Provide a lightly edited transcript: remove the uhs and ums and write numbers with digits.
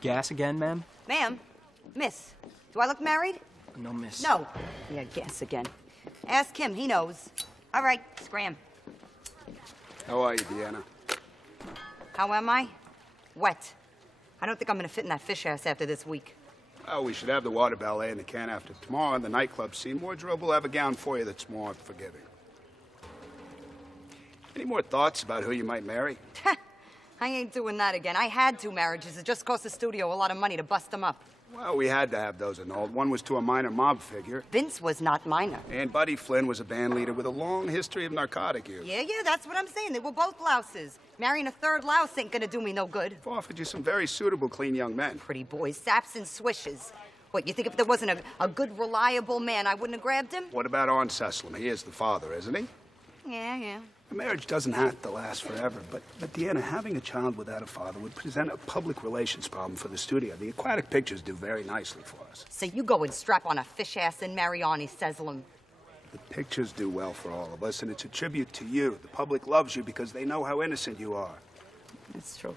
Gas again, ma'am? Ma'am? Miss, do I look married? No, miss. No. Yeah, gas again. Ask him, he knows. All right, scram. How are you, DeeAnna? How am I? Wet. I don't think I'm gonna fit in that fish ass after this week. Oh, we should have the water ballet in the can after tomorrow in the nightclub scene. Wardrobe will have a gown for you that's more forgiving. Any more thoughts about who you might marry? I ain't doing that again. I had 2 marriages. It just cost the studio a lot of money to bust them up. Well, we had to have those annulled. One was to a minor mob figure. Vince was not minor. And Buddy Flynn was a band leader with a long history of narcotic use. Yeah, that's what I'm saying. They were both louses. Marrying a third louse ain't gonna do me no good. I've offered you some very suitable, clean young men. Pretty boys, saps and swishes. What, you think if there wasn't a good, reliable man, I wouldn't have grabbed him? What about Arn Cecilum? He is the father, isn't he? Yeah. A marriage doesn't have to last forever, but DeeAnna, having a child without a father would present a public relations problem for the studio. The aquatic pictures do very nicely for us. So you go and strap on a fish ass and marry Arnie Cecilum. The pictures do well for all of us, and it's a tribute to you. The public loves you because they know how innocent you are. That's true.